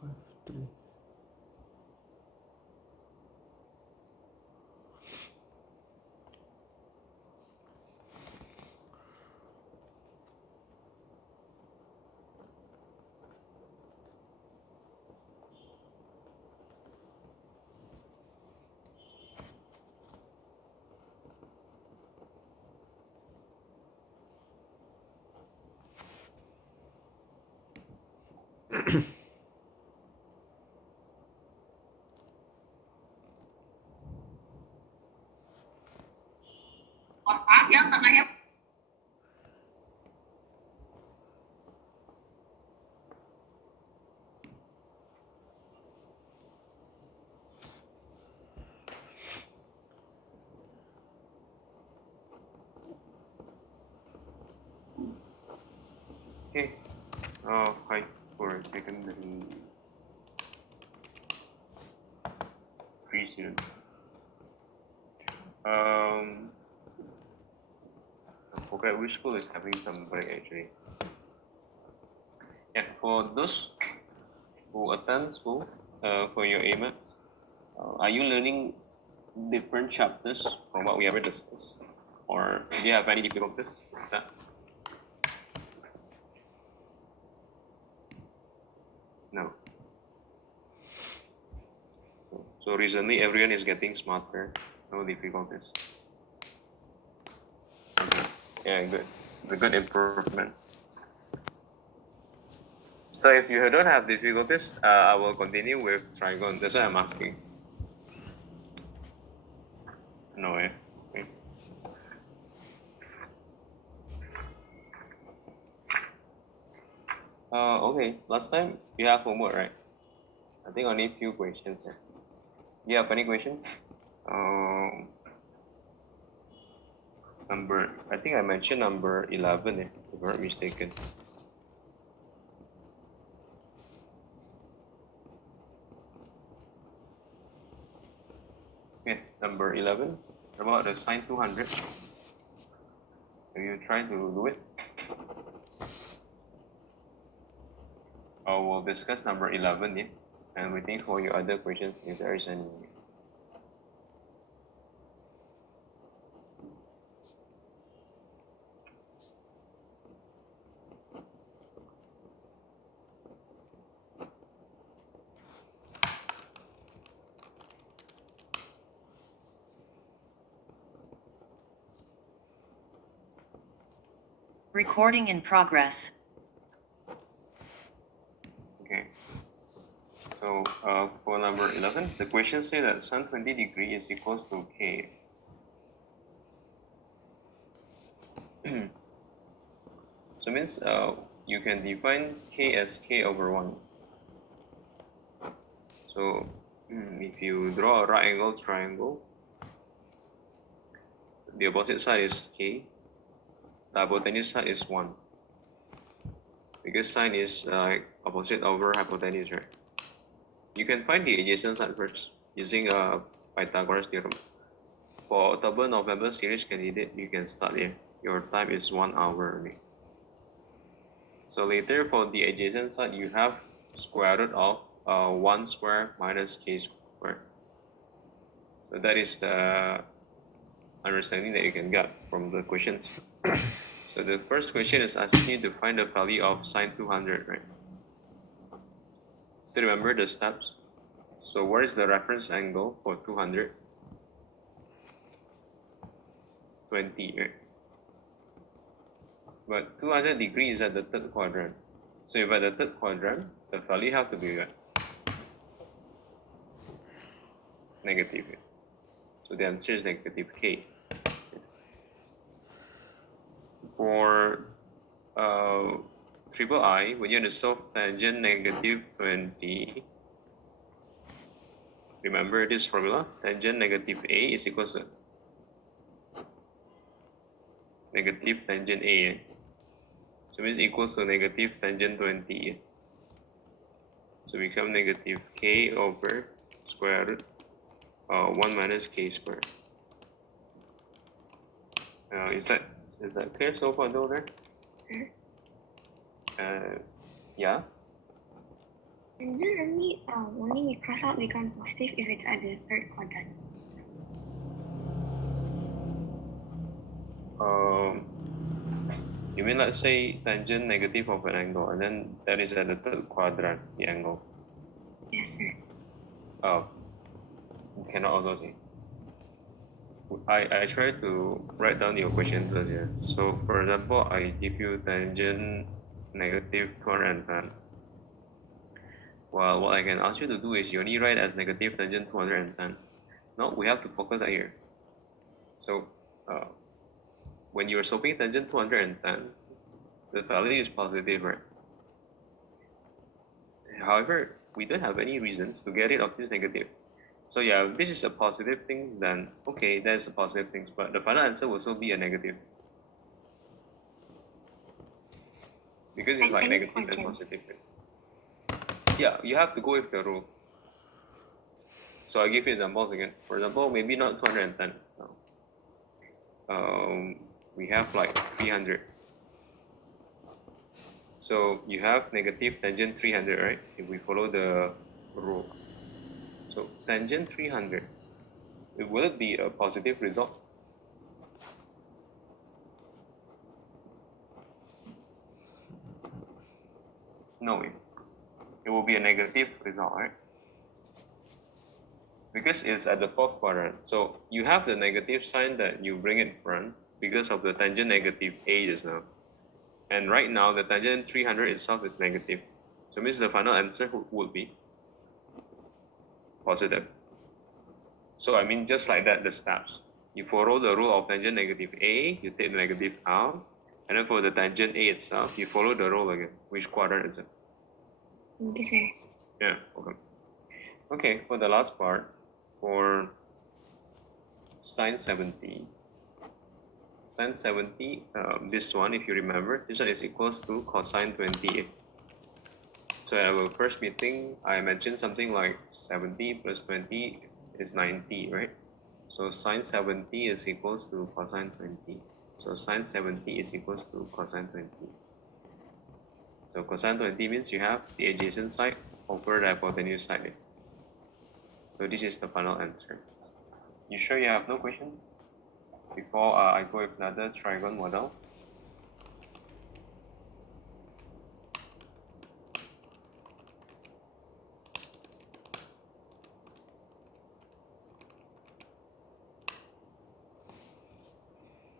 5, 3. Okay. Hi for secondary 3 students. I forget which school is having some break actually. Yeah, for those who attend school for your AMATs, are you learning different chapters from what we ever discussed? Or do you have any difficulties with that? No. So recently everyone is getting smarter, no difficulties. Okay. Yeah, good. It's a good improvement. So if you don't have difficulties, I will continue with trigon. That's why I'm asking. No, eh? Okay. Okay. Last time you have homework, right? I think only a few questions. Do you have any questions? I think I mentioned number 11, if I'm not mistaken. Okay, number 11, about the sine 200. Have you tried to do it? We'll discuss number 11, yeah? And waiting for your other questions if there is any. Recording in progress. Okay. So for number 11, the question says that sin 20 degree is equals to k. So means you can define k as k over 1. So if you draw a right angle triangle, the opposite side is k, the hypotenuse side is 1. Because sine is opposite over hypotenuse, right? You can find the adjacent side first using a Pythagoras theorem. For October, November series candidate, you can start here. Your time is 1 hour only. So later for the adjacent side, you have square root of 1 square minus k squared. So that is the understanding that you can get from the questions. So the first question is asking you to find the value of sine 200, right? Still remember the steps. So what is the reference angle for 200? 20, right? But 200 degrees is at the third quadrant. So if at the third quadrant, the value have to be what? Negative. So the answer is negative k. For triple I, when you want to solve tangent negative 20, remember this formula, tangent negative a is equals to negative tangent a. So it's equals to negative tangent 20. So become negative k over square root 1 minus k squared. Is that clear so far though there? Sir? Yeah. Tangent only we cross out become positive if it's at the third quadrant. You mean, let's say tangent negative of an angle, and then that is at the third quadrant, the angle. Yes, sir. Oh, you cannot also say. I try to write down your question first here. So for example, I give you tangent negative 210. Well, what I can ask you to do is you only write as negative tangent 210. No, we have to focus here. So when you're solving tangent 210, the value is positive, right? However, we don't have any reasons to get rid of this negative. So yeah, if this is a positive thing, then okay, that's a positive thing. But the final answer will still be a negative. Because it's like negative and positive. Yeah, you have to go with the rule. So I give you examples again. For example, maybe not 210. No. We have like 300. So you have negative tangent 300, right? If we follow the rule. So tangent 300, will it be a positive result? No, it will be a negative result, right? Because it's at the fourth quadrant. So you have the negative sign that you bring in front because of the tangent negative A just now. And right now, the tangent 300 itself is negative. So means the final answer would be positive. So I mean, just like that, the steps. You follow the rule of tangent negative A, you take the negative out, and then for the tangent A itself, you follow the rule again. Which quadrant is it? This way. Yeah, okay. Okay, for the last part, for sine 70, sine 70, this one, if you remember, this one is equals to cosine 20. So at our first meeting, I mentioned something like 70 plus 20 is 90, right? So sine 70 is equals to cosine 20. So sine 70 is equals to cosine 20. So cosine 20 means you have the adjacent side over the hypotenuse side. So this is the final answer. You sure you have no question? Before I go with another trigon model.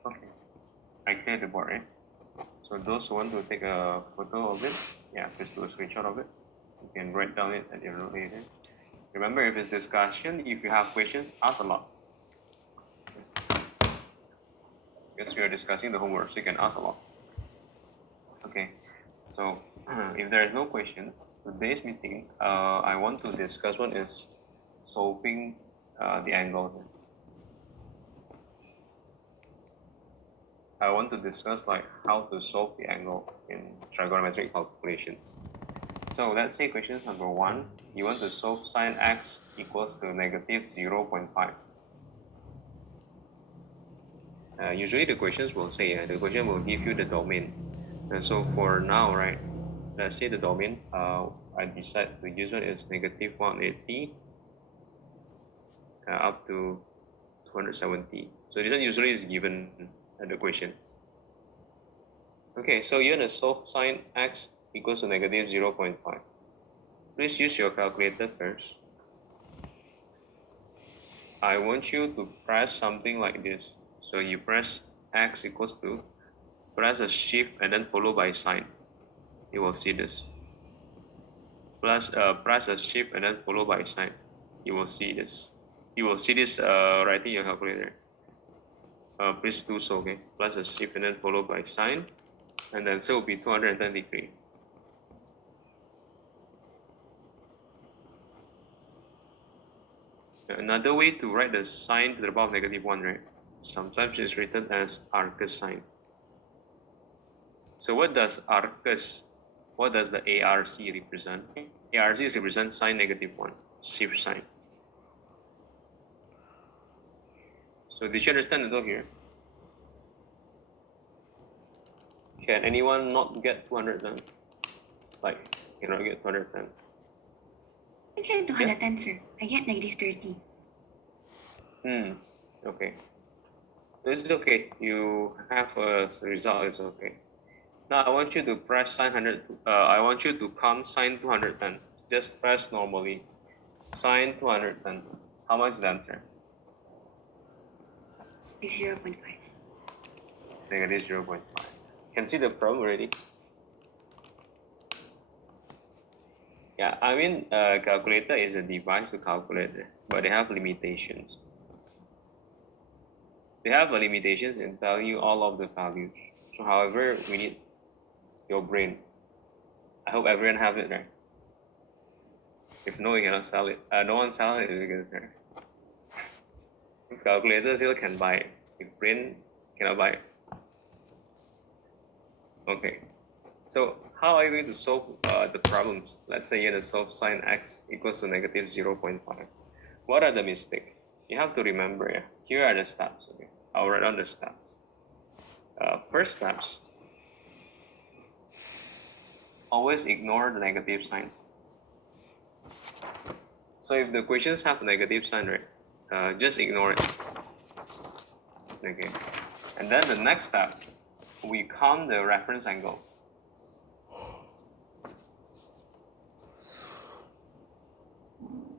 Okay, I cleared the board, right? So those who want to take a photo of it, yeah, just do a screenshot of it. You can write down it at your note later. Remember, if it's discussion, if you have questions, ask a lot. Because we are discussing the homework, so you can ask a lot. Okay, so if there is no questions, today's meeting, I want to discuss one is solving the angle. I want to discuss like how to solve the angle in trigonometric calculations. So let's say question number 1, you want to solve sine x equals to negative 0.5. Usually the questions will say, the question will give you the domain. And so for now, right, let's say the domain, I decide to use it as negative 180 up to 270. So this one usually is given at the questions. Okay, so you're going to solve sine x equals to negative 0.5. Please use your calculator first. I want you to press something like this. So you press x equals to, press a shift and then followed by sign. You will see this. Press a shift and then followed by sign. You will see this. You will see this right in your calculator. Please do so, okay? Press a shift and then followed by sign. And then so will be 210 degrees. Another way to write the sine to the power of negative 1, right? Sometimes it's written as arcus sine. So what does arcus, what does the ARC represent? ARC represents sine negative 1, shift sign. So did you understand it all here? Can anyone not get 210? Like, cannot get 210? I get 210, sir. I get negative 30. Okay. This is okay. You have a result, it's okay. Now I want you to press sine 100, I want you to count sine 210. Just press normally. Sine 210. How much is the answer? Negative 0.5. Negative 0.5. Can see the problem already? Yeah, I mean, calculator is a device to calculate, but they have limitations. They have limitations in telling you all of the values. So however, we need your brain. I hope everyone have it, right? If no, you cannot sell it. No one sell it because if calculator still can buy it. If brain cannot buy it. Okay. So how are you going to solve the problems? Let's say you're going to solve sine x equals to negative 0.5. What are the mistakes? You have to remember, yeah. Here are the steps. Okay. I'll write down the steps. First steps. Always ignore the negative sign. So if the questions have a negative sign, right, just ignore it. Okay. And then the next step, we count the reference angle.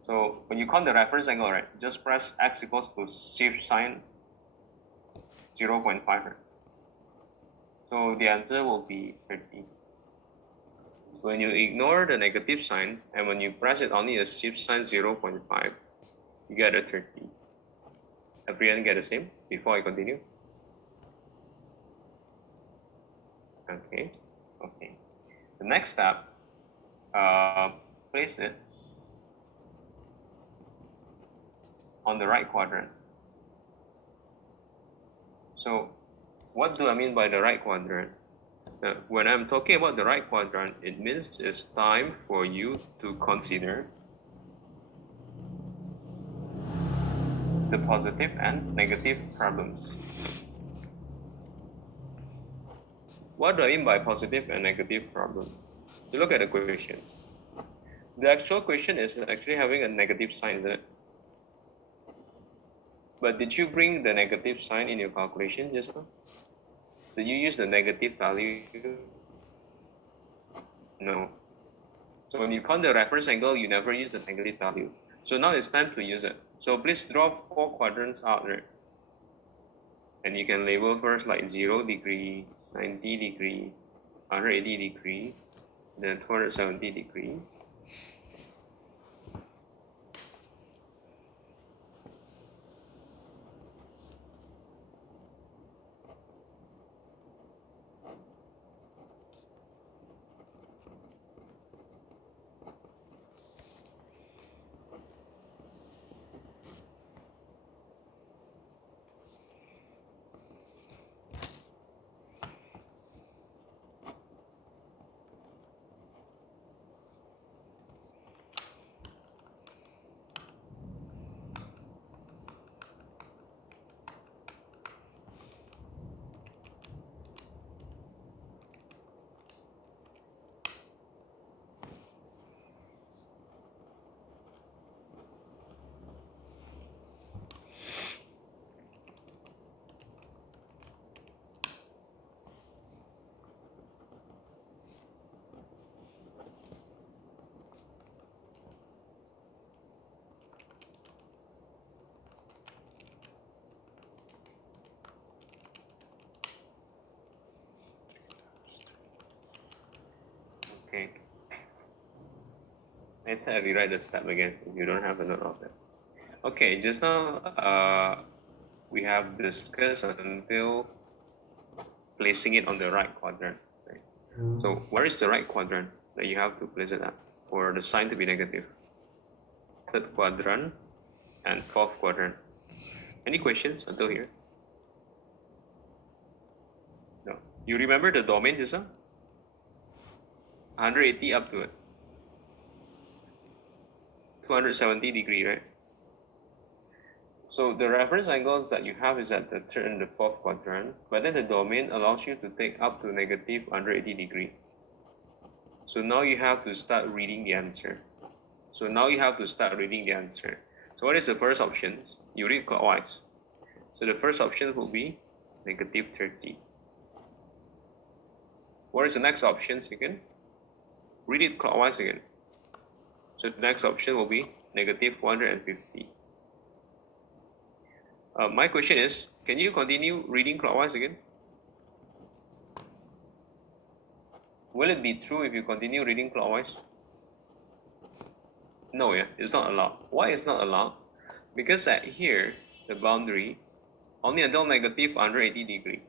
So when you count the reference angle, right, just press x equals to shift sign 0.5. Right? So the answer will be 30. When you ignore the negative sign and when you press it only a shift sign 0.5, you get a 30. Everyone get the same before I continue? Okay. The next step, place it on the right quadrant. So what do I mean by the right quadrant? When I'm talking about the right quadrant, it means it's time for you to consider the positive and negative problems. What do I mean by positive and negative problem? You look at the questions. The actual question is actually having a negative sign, isn't it? But did you bring the negative sign in your calculation just now? Did you use the negative value? No. So when you count the reference angle, you never use the negative value. So now it's time to use it. So please draw 4 quadrants out there. And you can label first like 0 degree, 90 degree, 180 degree, then 270 degree. Okay. Let's rewrite the step again if you don't have a note of it. Okay, just now we have discussed until placing it on the right quadrant. Right? So where is the right quadrant that you have to place it at for the sign to be negative? Third quadrant and fourth quadrant. Any questions until here? No. You remember the domain just now? 180 up to it. 270 degree, right? So the reference angles that you have is at the third and the fourth quadrant, but then the domain allows you to take up to negative 180 degree. So now you have to start reading the answer. So now you have to start reading the answer. So what is the first option? You read clockwise. So the first option will be negative 30. What is the next option again? Read it clockwise again. So the next option will be negative 150. My question is, can you continue reading clockwise again? Will it be true if you continue reading clockwise? No, yeah, it's not allowed. Why it's not allowed? Because at here, the boundary, only until negative 180 degree.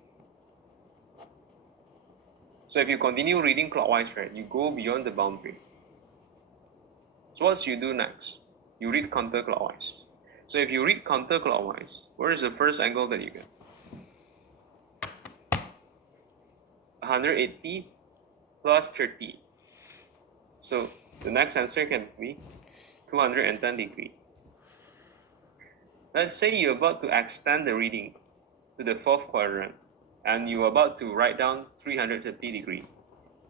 So if you continue reading clockwise, right, you go beyond the boundary. So what you do next? You read counterclockwise. So if you read counterclockwise, where is the first angle that you get? 180 plus 30. So the next answer can be 210 degree. Let's say you're about to extend the reading to the fourth quadrant and you're about to write down 330 degree.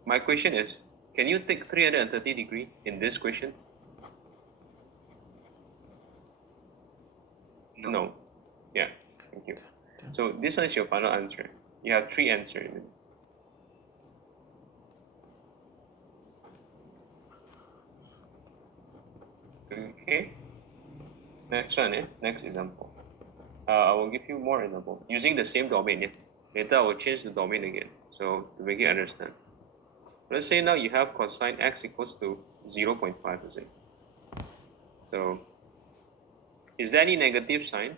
My question is, can you take 330 degree in this question? No. Yeah, thank you. So this one is your final answer. You have 3 answers. Okay. Next one, next example. I will give you more example using the same domain. Later I will change the domain again, so to make you understand. Let's say now you have cosine x equals to 0.5%. So is there any negative sign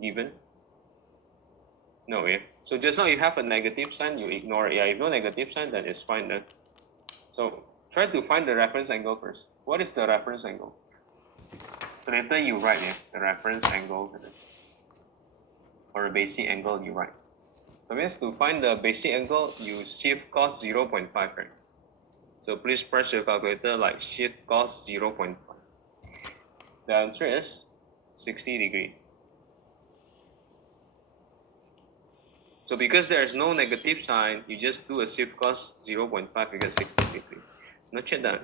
given? No, yeah. So just now you have a negative sign, you ignore it. Yeah, if no negative sign, then it's fine then. So try to find the reference angle first. What is the reference angle? So later you write the reference angle for this. Or a basic angle you write. So means to find the basic angle, you shift cos 0.5, right? So please press your calculator like shift cos 0.5. The answer is 60 degree. So because there is no negative sign, you just do a shift cos 0.5, you get 60 degree. Note it down.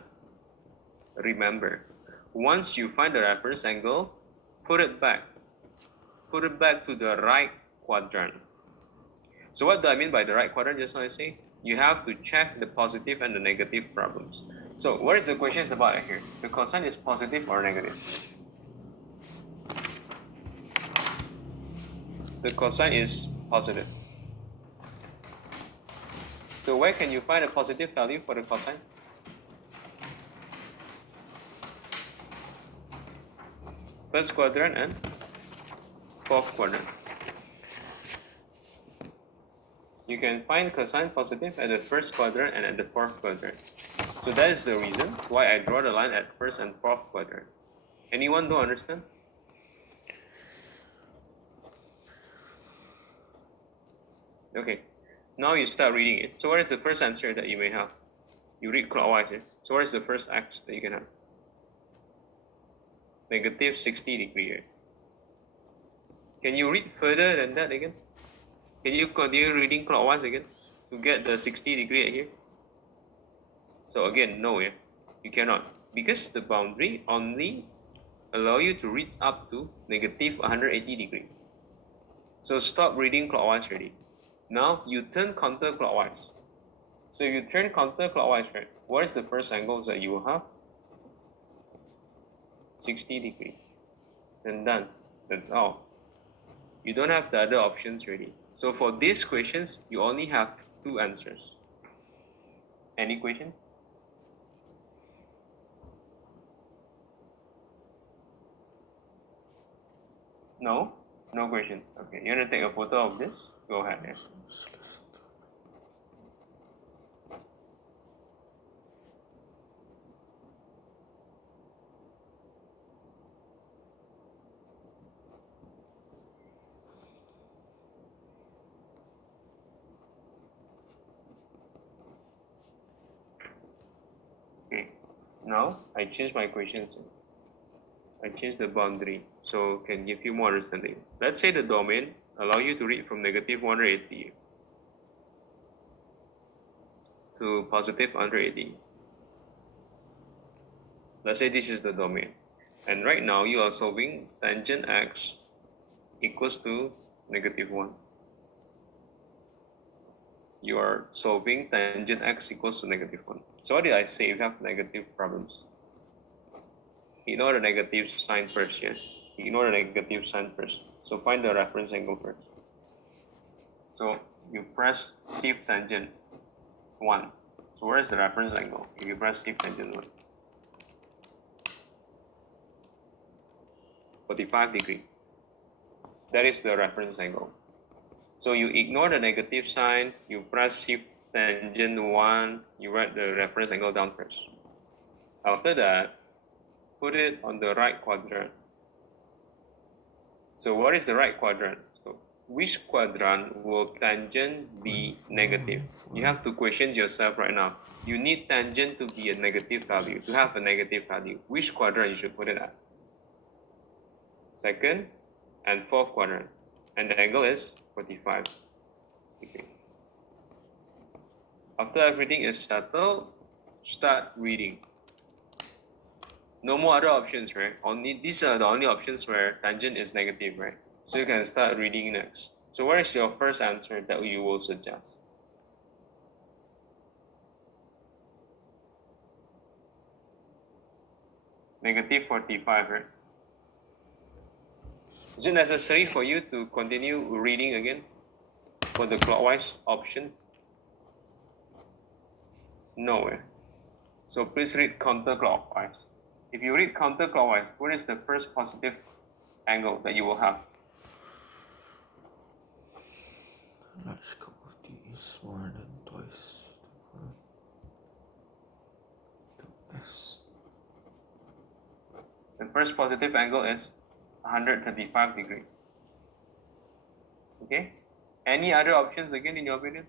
Remember, once you find the reference angle, put it back. Put it back to the right quadrant. So what do I mean by the right quadrant? Just now I say, you have to check the positive and the negative problems. So what is the question about here? The cosine is positive or negative? The cosine is positive. So where can you find a positive value for the cosine? First quadrant and fourth quadrant. You can find cosine positive at the first quadrant and at the fourth quadrant. So that is the reason why I draw the line at first and fourth quadrant. Anyone don't understand? Okay, now you start reading it. So what is the first answer that you may have? You read clockwise. So what is the first x that you can have? Negative 60 degree. Can you read further than that again? Can you continue reading clockwise again to get the 60 degree here? So again, no, you cannot, because the boundary only allow you to reach up to negative 180 degree. So stop reading clockwise already. Now you turn counterclockwise. So if you turn counterclockwise, right, what is the first angle that you will have? 60 degree. And done. That's all. You don't have the other options ready. So for these questions, you only have 2 answers. Any question? No? No question. Okay, you want to take a photo of this? Go ahead. Yeah. Okay, now I change my questions. I change the boundary so can give you more understanding. Let's say the domain allow you to read from negative 180 to positive 180. let's say this is the domain. And right now you are solving tangent x equals to -1. You are solving tangent x equals to -1. So what did I say? You have negative problems. Ignore the negative sign first, yeah? Ignore the negative sign first. So find the reference angle first. So you press shift tangent 1. So where is the reference angle? If you press shift tangent 1. 45 degree. That is the reference angle. So you ignore the negative sign, you press shift tangent 1, you write the reference angle down first. After that, put it on the right quadrant. So what is the right quadrant? So which quadrant will tangent be negative? You have to question yourself right now. You need tangent to be a negative value, to have a negative value. Which quadrant you should put it at? Second and fourth quadrant. And the angle is 45 degree. After everything is settled, start reading. No more other options, right? These are the only options where tangent is negative, right? So you can start reading next. So what is your first answer that you will suggest? -45, right? Is it necessary for you to continue reading again for the clockwise option? No. So please read counterclockwise. If you read counterclockwise, what is the first positive angle that you will have? Large cup of tea is more than twice the S. The first positive angle is 135 degree. Okay? Any other options again in your opinion?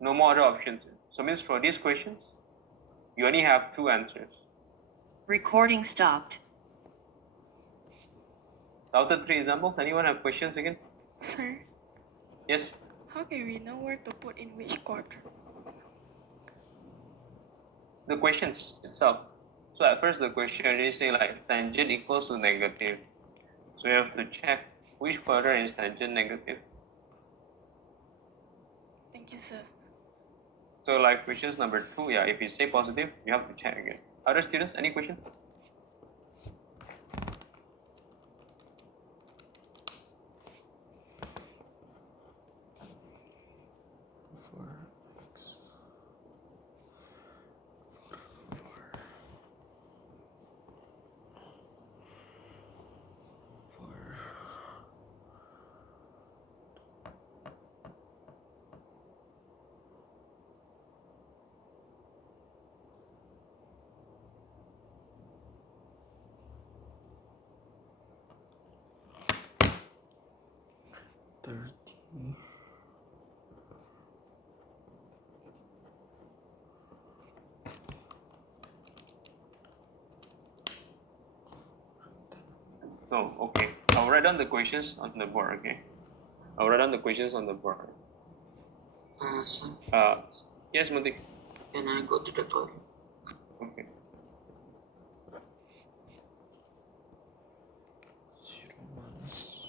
No more other options. So means for these questions, you only have 2 answers. Recording stopped. Out of 3 examples, anyone have questions again? Sir, Yes? how can we know where to put in which quadrant? The questions itself. So at first the question is saying like tangent equals to negative. So you have to check which quadrant is tangent negative. Thank you, sir. So like questions number 2, yeah, if you say positive, you have to check again. Other students, any question? For X. For No, okay. I'll write down the questions on the board, okay? I'll write down the questions on the board. Sir, Yes, Mutik. can I go to the toilet? Okay. 0 minus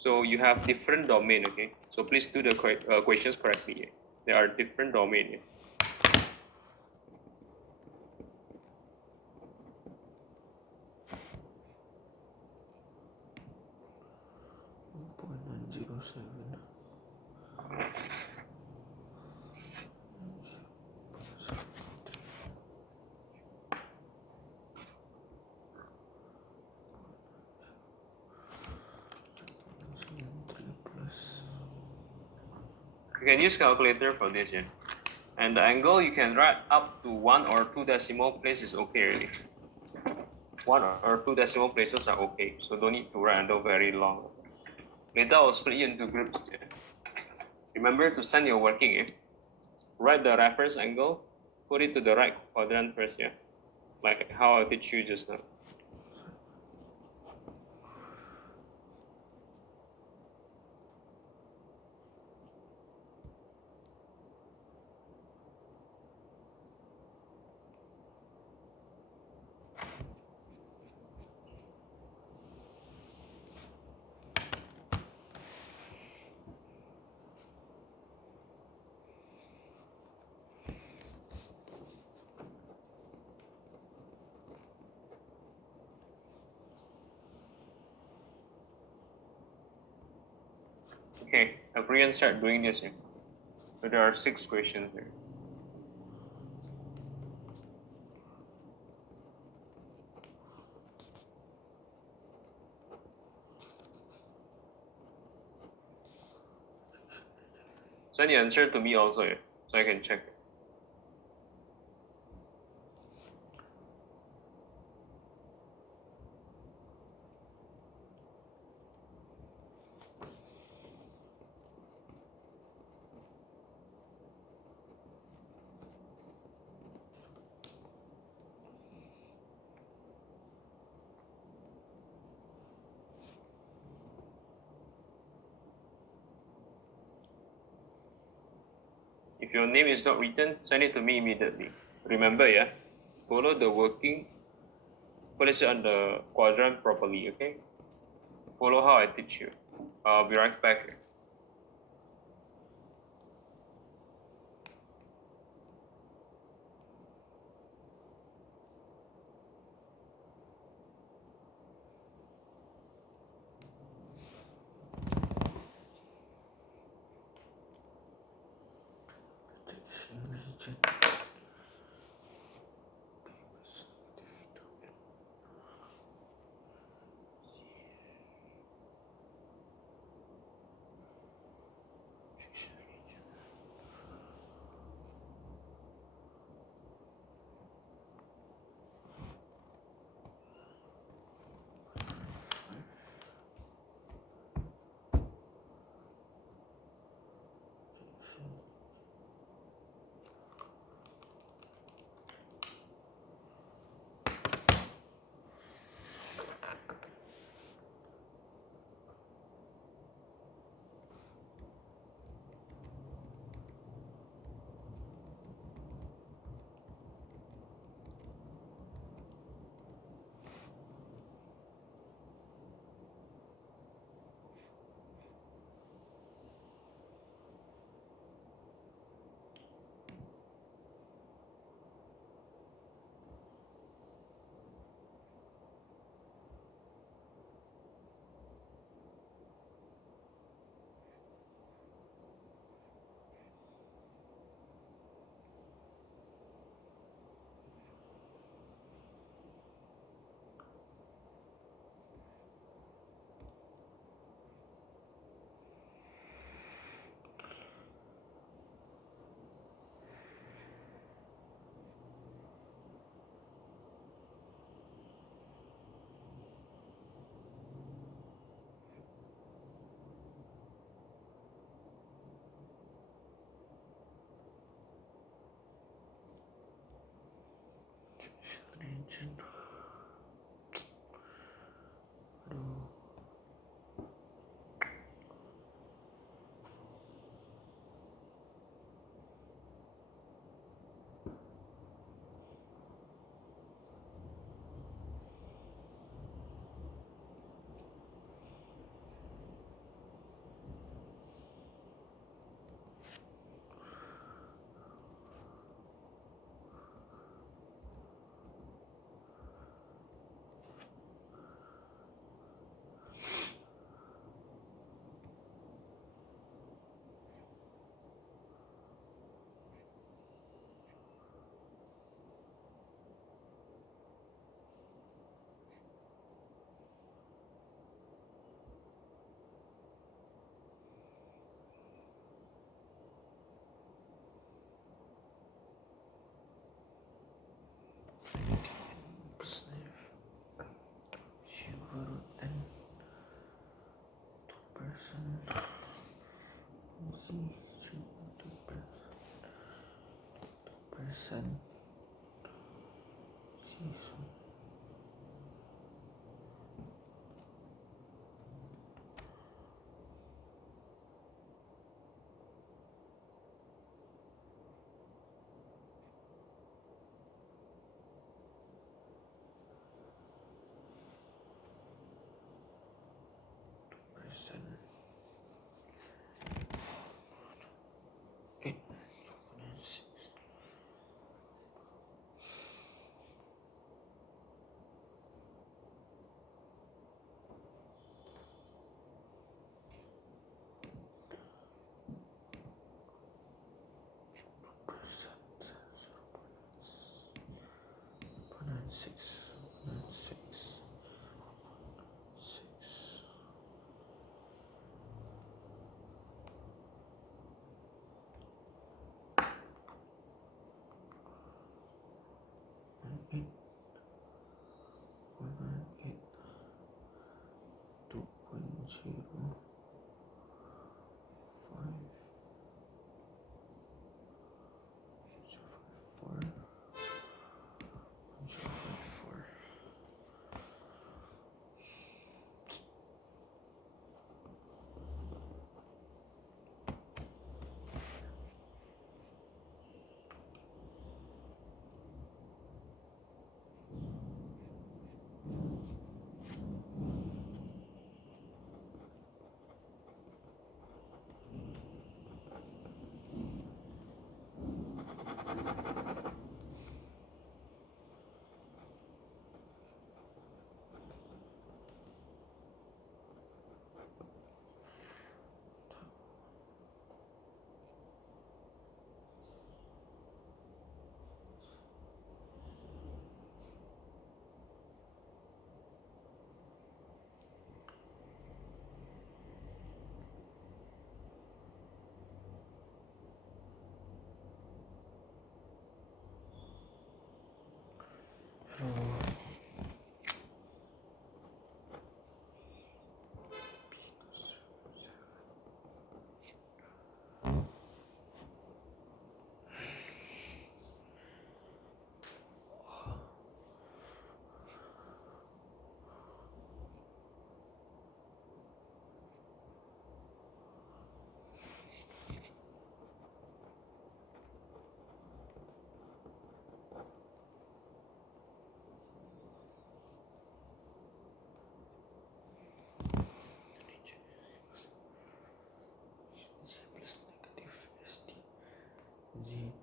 So you have different domain, okay? So please do the questions correctly. Yeah. There are different domain. Yeah. .907. You can use calculator for this, yeah. And the angle you can write up to 1 or 2 decimal places okay already. one or two decimal places are okay, so don't need to write until very long. Later I'll split you into groups. Yeah. Remember to send your working. Yeah? Write the reference angle, put it to the right quadrant first, yeah? Like how I teach you just now. Okay, everyone start doing this here. So there are 6 questions here. Send your answer to me also, yeah, so I can check. If your name is not written, send it to me immediately. Remember, yeah, follow the working, place it on the quadrant properly, okay? Follow how I teach you. I'll be right back. Region. Region. Aduh. 2%.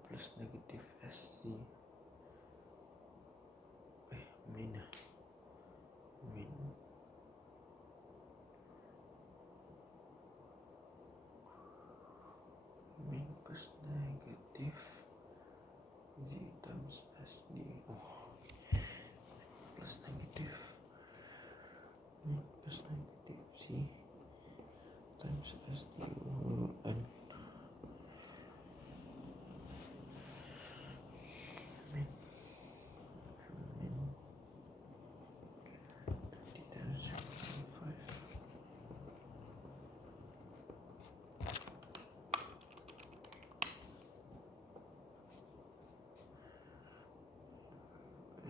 Plus negative SD min plus negative Z times SD plus negative min plus negative Z times SD and min 20 times 0.5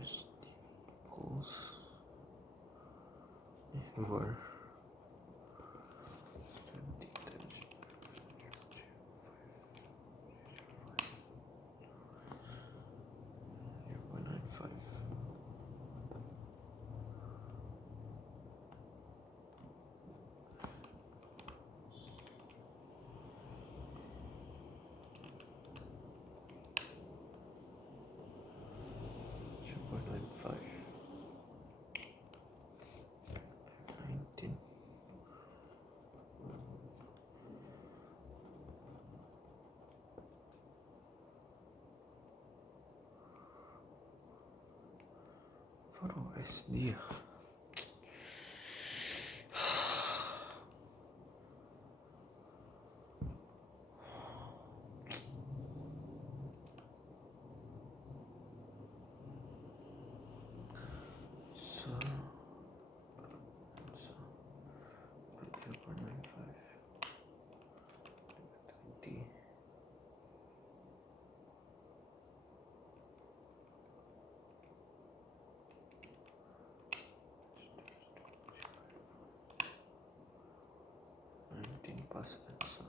SD equals over 20 times 0.95 0.95 19 for SD so 0.95 plus answer.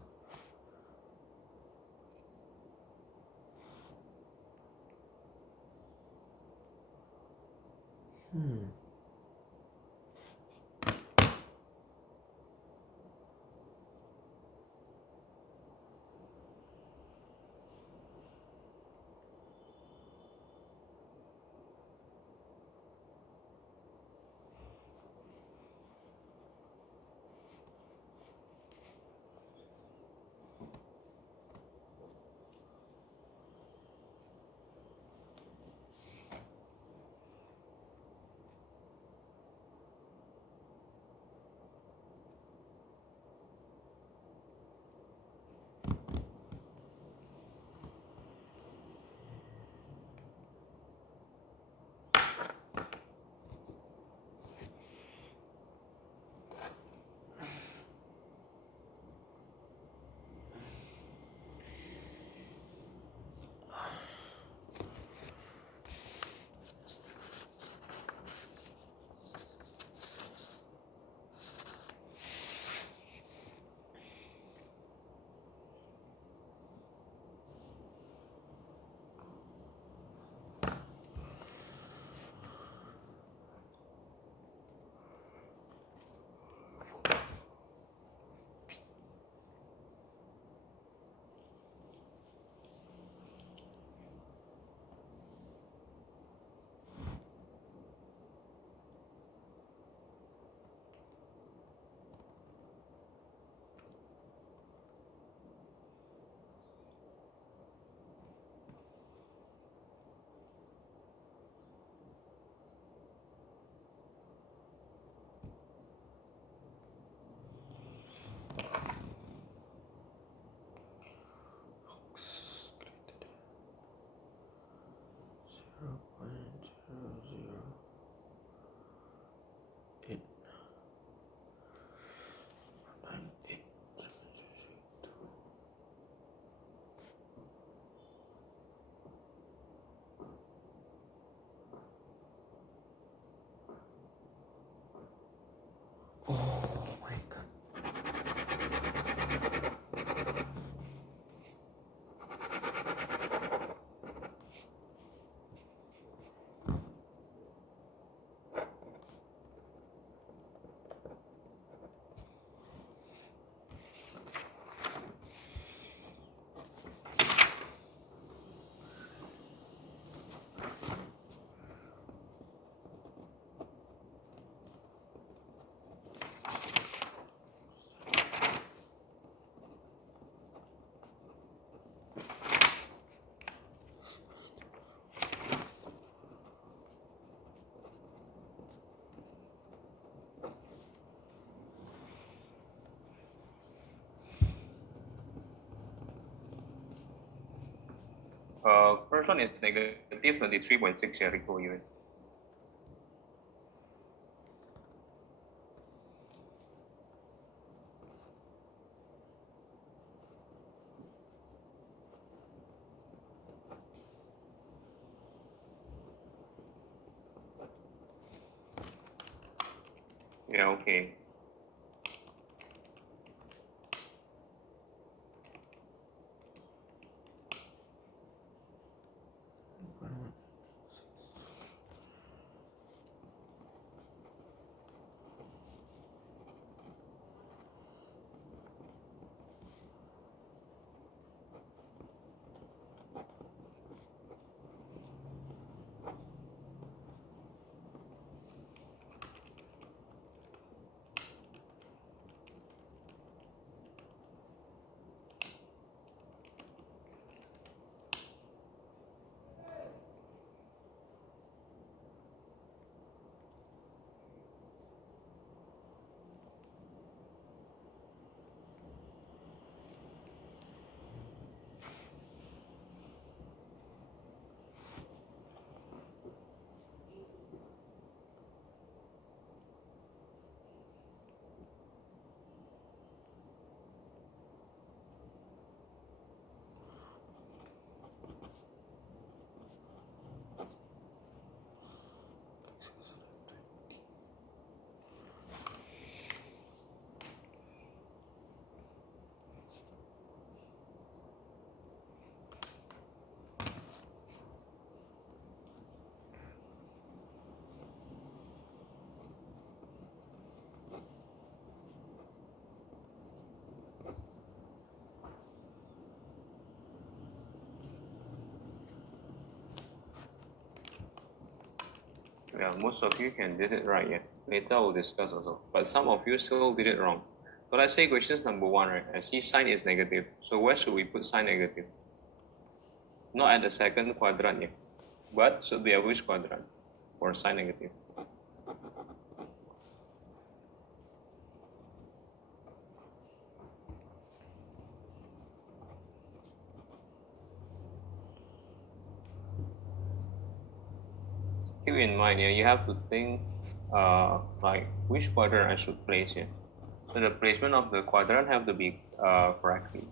X greater than 0.00898. Oh my god. First one is negative 23.6 Jericho unit. Yeah, okay. Yeah, most of you can did it right, yeah. Later we'll discuss also. But some of you still did it wrong. So let's say questions number 1, right? I see sign is negative. So where should we put sign negative? Not at the second quadrant, yeah. But should be at which quadrant for sign negative? Keep in mind, yeah, you have to think like which quadrant I should place here. So the placement of the quadrant have to be correctly.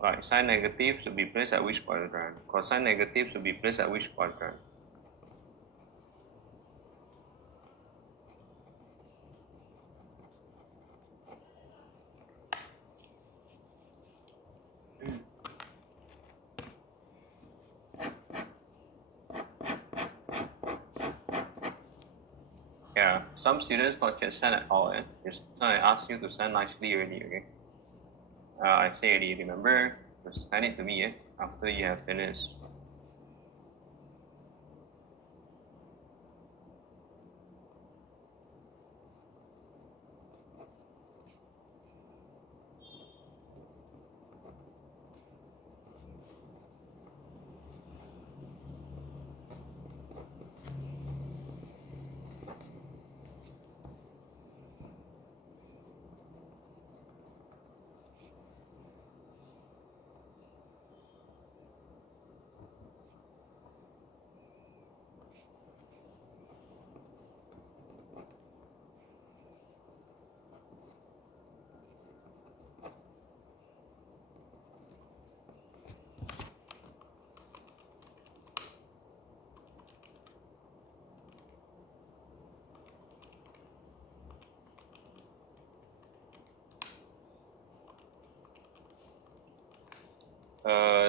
Right, sign negative should be placed at which quadrant? Cosine negative should be placed at which quadrant? Yeah, some students not just send at all. Just now I ask you to send nicely already, okay? I say already, remember, just send it to me after you have finished.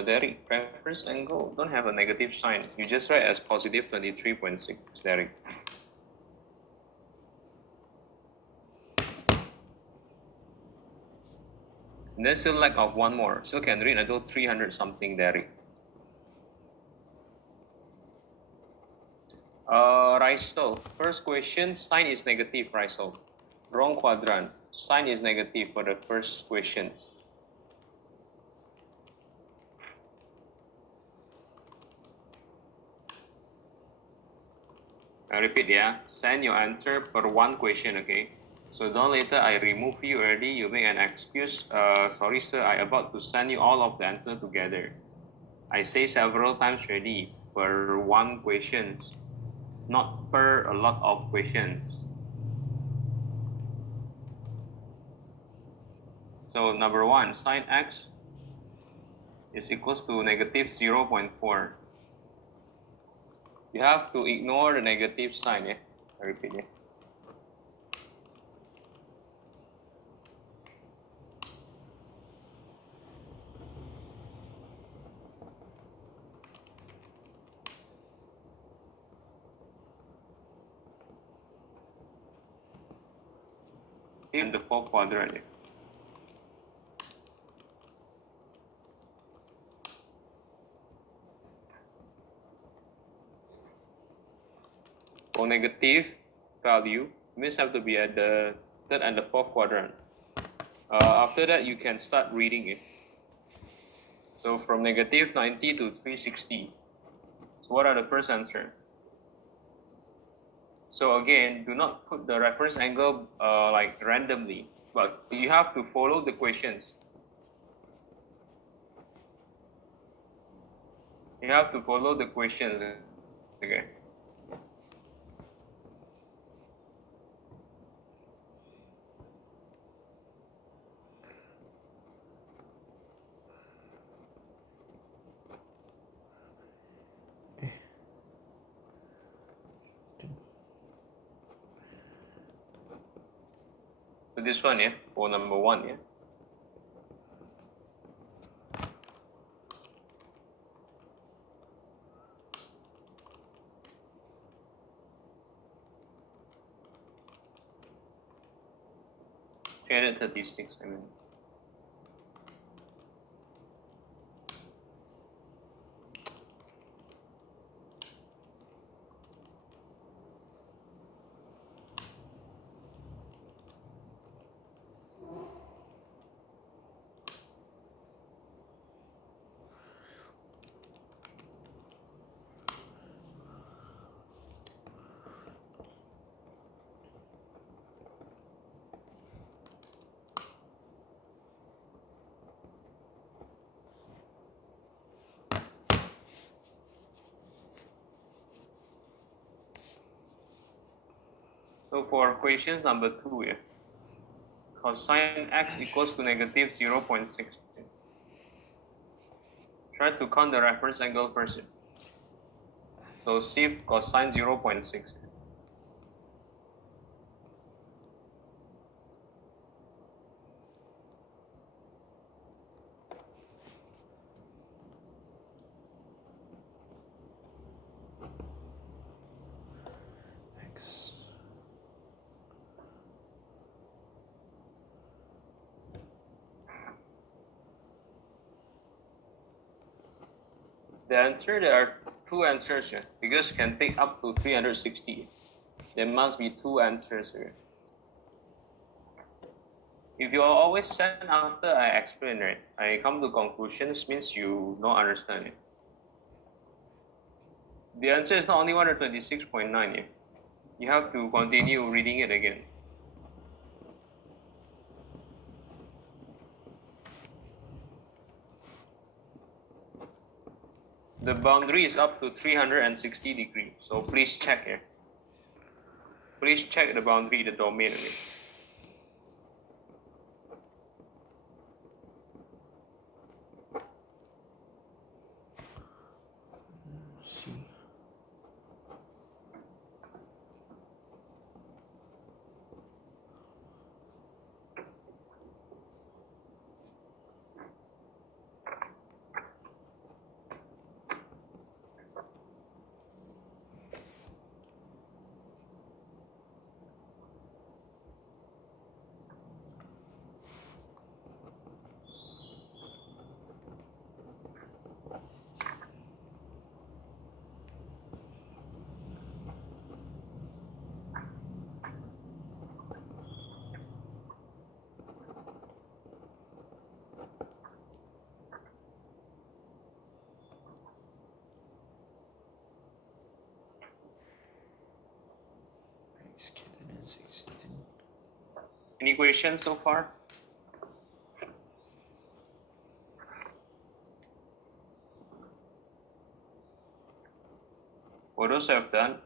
Derek, reference angle don't have a negative sign. You just write as positive 23.6, Derek. And there's still lack of one more. Still can read until 300 something, Derek. Raisel, first question, sign is negative, Raisel. Wrong quadrant. Sign is negative for the first question. I repeat, yeah. Send your answer per one question, okay? So don't later I remove you already, you make an excuse. Sorry sir, I about to send you all of the answer together. I say several times already, per one question, not per a lot of questions. So number 1, sine x is equals to negative 0.4. You have to ignore the negative sign, yeah? I repeat, yeah. In the fourth quadrant, yeah. For negative value, means have to be at the third and the fourth quadrant. After that, you can start reading it. So from negative 90 to 360. So what are the first answer? So again, do not put the reference angle like randomly, but you have to follow the questions. You have to follow the questions. Okay. So this one, yeah, for number 1, yeah. $336, I mean. So for equation number 2 here, cosine x equals to negative 0.6. Try to count the reference angle first. So see cosine 0.6. X. The answer, there are two answers here because can take up to 360. There must be two answers here. If you always send after I explain, right, I come to conclusions means you don't understand it. The answer is not only 126.9 here. You have to continue reading it again. The boundary is up to 360 degrees, so please check here. Please check the boundary, the domain again. C. X given in 16. Any questions so far? For those who have done,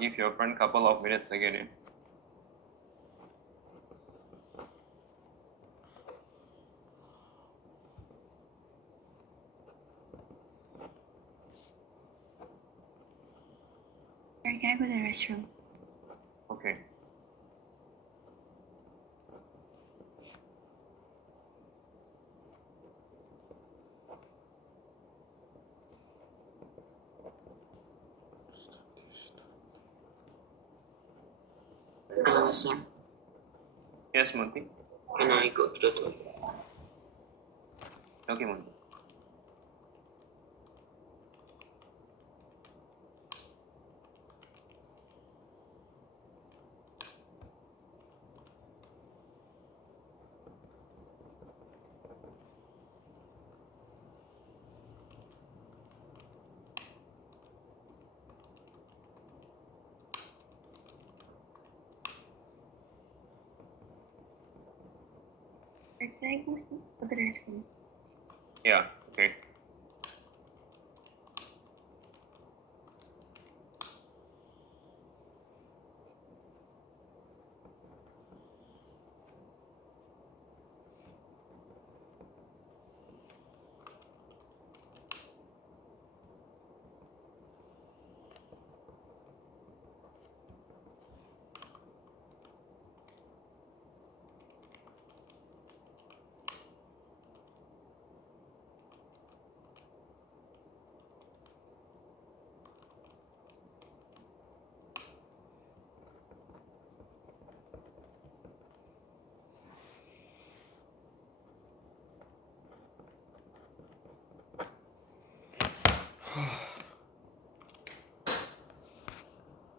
give your friend a couple of minutes again. Yeah? Sir, can I go to the restroom? Okay. Sir, Yes, Monty. can I go to the toilet? Okay, Monty. Sir, can I go to the restroom? Yeah, okay.